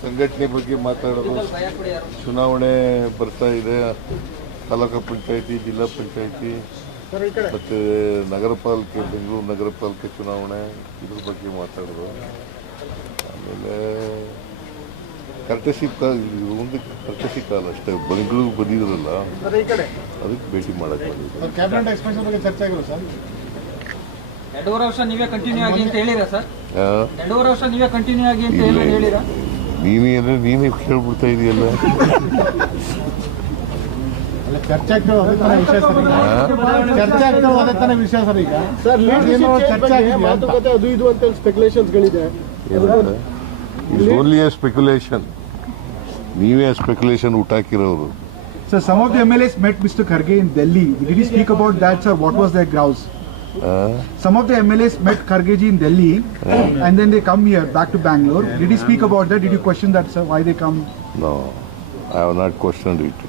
ಸಂಘಟನೆ ಬಗ್ಗೆ ಮಾತಾಡೋದು ಚುನಾವಣೆ ಬರ್ತಾ ಇದೆ. ತಾಲೂಕು ಪಂಚಾಯತಿ ಜಿಲ್ಲಾ ಪಂಚಾಯತಿ ಮತ್ತು ನಗರ ಪಾಲಿಕೆ ಬೆಂಗಳೂರು ನಗರ ಪಾಲಿಕೆ ಚುನಾವಣೆ ಇದ್ರ ಬಗ್ಗೆ ಮಾತಾಡೋದು. ಆಮೇಲೆ ಕರ್ಟಸಿ ಕಾಲ ಒಂದು ಕರ್ಟಸಿ ಕಾಲ ಅಷ್ಟೇ. ಬೆಂಗಳೂರು ಬಂದಿದ್ರಲ್ಲ ಅದಕ್ಕೆ ಭೇಟಿ ಮಾಡಕ್ಕೆ ಬಂದಿದ್ದೆ ಕ್ಯಾಬಿನೆಟ್ ಎಕ್ಸ್ಪೆನ್ಷನ್ ಬಗ್ಗೆ ಚರ್ಚೆ ಆಗಿರೋ ಸರ್ ಎರಡೂವರೆ ವರ್ಷ ನೀವೇ ಕಂಟಿನ್ಯೂ ಆಗಿ ಅಂತ ಹೇಳಿರಾ ಸರ್? ಎರಡೂವರೆ ವರ್ಷ ನೀವೇ ಕಂಟಿನ್ಯೂ ಆಗಿ ಅಂತ ಇಲ್ಲ ಹೇಳಿ ಹೇಳಿರಾ? ನೀನೇ ಅಂದ್ರೆ ನೀನೇ ಕೇಳ್ಬಿಡ್ತಾ ಇದೆಯಲ್ಲ. ಚರ್ಚೆ ಚರ್ಚೆ ಆಗ್ತಿರೋ ಅದೇ ತಾನೇ ವಿಷಯ ಸರ್ ಈಗ. ಸರ್ ಏನೋ ಚರ್ಚೆ ಅಂತ? ಮಾತುಕತೆ ಅದು ಇದು ಅಂತ ಸ್ಪೆಕ್ಯುಲೇಷನ್ಸ್ ಗಳಿದೆ. ಓನ್ಲಿ ಎ ಸ್ಪೆಕ್ಯುಲೇಷನ್ ನೀವೇ ಸ್ಪೆಕ್ಯುಲೇಷನ್ ಊಟ ಹಾಕಿರೋರು sir some of the MLAs met Mr. Kharge in Delhi. Did he speak about that, sir What was their grouse? ಆ? Some of the MLAs met Kharge ji in Delhi and then they come here back to Bangalore. Did he speak about that? Did you question that, sir? Why they come? No, I have not questioned it.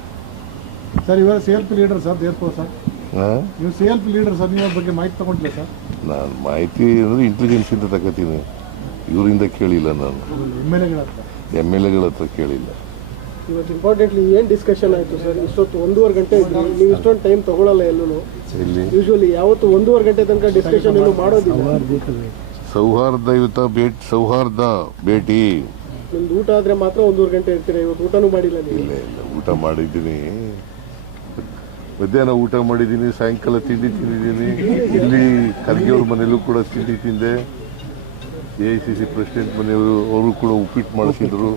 Sir ಇವರ C L P leader sir ದೇರ್ಪೋ sir ಆ? ನೀವು C L P leader sir ನೀವು ಬಗ್ಗೆ ಮಾಹಿತಿ ತಗೊಂಡಿಲ್ಲ sir ನಾನು ಮಾಹಿತಿ ಅಂದರೆ ಇಂಟೆಲಿಜೆನ್ಸಿಂದ ತಗೋತೀನಿ ಇವರಿಂದ ಕೇಳಿಲ್ಲ ನಾನು ಎಂ ಎಲ್ ಎಗಳ ಹತ್ರ ಎಂ ಎಲ್ ಎಗಳ ಹತ್ರ ಕೇಳಿಲ್ಲ ಇವತ್ತು ಇಂಪಾರ್ಟೆಂಟ್ಲಿ ಏನು ಡಿಸ್ಕಷನ್ ಆಯಿತು ಸರ್ ಇಷ್ಟೊತ್ತು ಒಂದೂವರೆ ಗಂಟೆ ಇದ್ರಿ ನೀವು ಇಷ್ಟೊಂದು ಟೈಮ್ ತಗೊಳಲ್ಲ ಎಲ್ಲೂ ಇಲ್ಲಿ. ಯೂಶುವಲಿ ಯಾವತ್ತು ಒಂದೂವರೆ ಗಂಟೆ ತನಕ ಡಿಸ್ಕಷನ್ ಏನು ಮಾಡೋದಿಲ್ಲ. ಸೌಹಾರ್ದಯುತ ಭೇಟಿ ಸೌಹಾರ್ದ ಭೇಟಿ. ನಿಮ್ದು ಊಟ ಆದ್ರೆ ಮಾತ್ರ ಒಂದೂವರೆ ಗಂಟೆ ಇರ್ತೀರ? ಇವತ್ತು ಊಟನೂ ಮಾಡಿಲ್ಲ ನೀವು. ಇಲ್ಲ ಇಲ್ಲ ಊಟ ಮಾಡಿದ್ದೀನಿ. ಮಧ್ಯಾಹ್ನ ಊಟ ಮಾಡಿದ್ದೀನಿ ಸಾಯಂಕಾಲ ತಿಂಡಿ ತಿಂದಿದ್ದೀನಿ. ಇಲ್ಲಿ ಖರ್ಗೆಯವ್ರ ಮನೇಲೂ ಕೂಡ ತಿಂಡಿ ತಿಂದೆ. A I C C president ಮನೆಯವರು ಅವರು ಕೂಡ ಉಪ್ಪಿಟ್ಟು ಮಾಡಿಸಿದ್ರು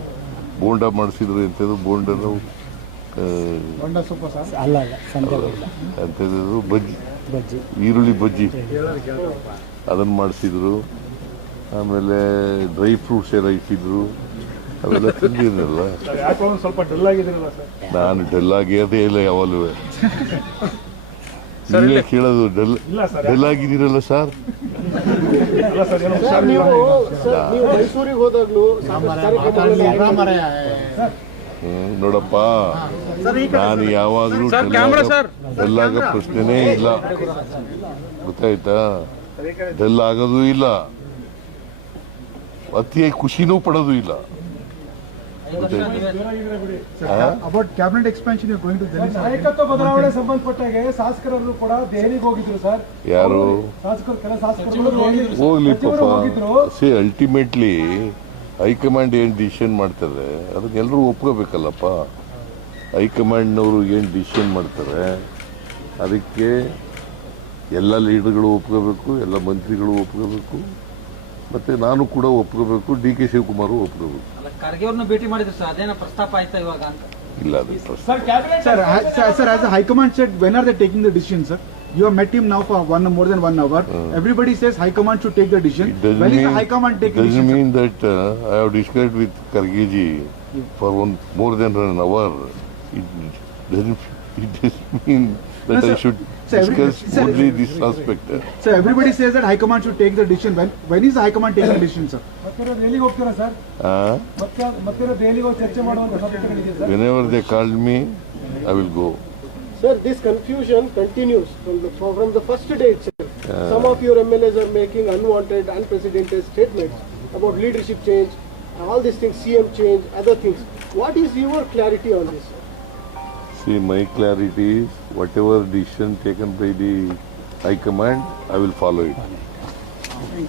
ಬೋಂಡ ಮಾಡಿಸಿದ್ರು ಎಂಥದ್ದು ಬೋಂಡನು ಬಜ್ಜಿ. ಈರುಳ್ಳಿ ಬಜ್ಜಿ. ಅದನ್ನು ಮಾಡಿಸಿದ್ರು. ಆಮೇಲೆ ಡ್ರೈ ಫ್ರೂಟ್ಸ್ ಎಲ್ಲ ಇಟ್ಟಿದ್ರು. ಅವೆಲ್ಲ ತಿಂದಿರಲ್ಲ ಯಾಕೋ ಸ್ವಲ್ಪ ಡಲ್ ಆಗಿದ್ದೀರಲ್ಲ ಸರ್. ನಾನು ಡೆಲ್ ಆಗಿರೋದೇ ಇಲ್ಲ ಯಾವಾಗಲೂ. ನೀವೇ ಕೇಳೋದು ಡೆಲ್ ಡಲ್ ಆಗಿದ್ದೀರಲ್ಲ ಸರ್? ಮೈಸೂರಿಗೆ ಹೋದಾಗ್ಲೂ ನೋಡಪ್ಪ. ನಾನು ಯಾವಾಗಲೂ ಡೆಲ್ ಆಗೋ ಪ್ರಶ್ನೆನೇ ಇಲ್ಲ. ಗೊತ್ತಾಯ್ತಾ? ಡೆಲ್ ಆಗೋದು ಇಲ್ಲ. ಅತಿಯಾಗಿ ಖುಷಿನೂ ಪಡೋದು ಇಲ್ಲ. About cabinet you're going to Delhi, sir. ನಾಯಕತ್ವ ಬದಲಾವಣೆ ಸಂಬಂಧಪಟ್ಟಾಗೆ ಶಾಸಕರಲ್ಲೂ ಕೂಡ ದೆಹಲಿಗೆ ಹೋಗಿದ್ರು ಸರ್. ಯಾರು? ಶಾಸಕರು ಕೆಲ ಶಾಸಕರು ದೆಹಲಿ- ಹೋಗ್ಲಿ ಪಾಪ. ಹೋಗಿದ್ರು. ಸಿ ಅಲ್ಟಿಮೇಟ್ಲಿ ಹೈಕಮಾಂಡ್ ಏನು ಡಿಸಿಷನ್ ಮಾಡ್ತಾರೆ ಅದಕ್ಕೆ ಎಲ್ಲರೂ ಒಪ್ಕೋಬೇಕಲ್ಲಪ್ಪ. ಹೈಕಮಾಂಡ್ನವರು ಏನು ಡಿಸಿಷನ್ ಮಾಡ್ತಾರೆ ಅದಕ್ಕೆ ಎಲ್ಲ ಲೀಡರ್ಗಳು ಒಪ್ಕೋಬೇಕು ಎಲ್ಲ ಮಂತ್ರಿಗಳು ಒಪ್ಕೋಬೇಕು ಮತ್ತು ನಾನು ಕೂಡ ಒಪ್ಕೋಬೇಕು ಡಿ ಕೆ ಶಿವಕುಮಾರ್ ಒಪ್ಕೋಬೇಕು. ಸರ್ ಇಲ್ಲ ಅದು high command sir when are they taking the decision the You have met him now for one more than one hour. Everybody says High Command should take the decision. It doesn't When is the High Command taking doesn't decision? mean that uh, I have discussed with Kargeji for one more than an hour. It doesn't. It doesn't mean that No, I sir. should Sir, every- discuss sir, only this aspect. Sir, everybody says that High Command should take the decision. When, when is the High Command taking the decision, sir? Uh, whenever they called me, I will go. Sir, this confusion continues from the, from the first day itself. Uh. Some of your MLAs are making unwanted, unprecedented statements about leadership change, all these things, CM change, other things. What is your clarity on this? See, my clarity is whatever decision taken by the High Command, I will follow it.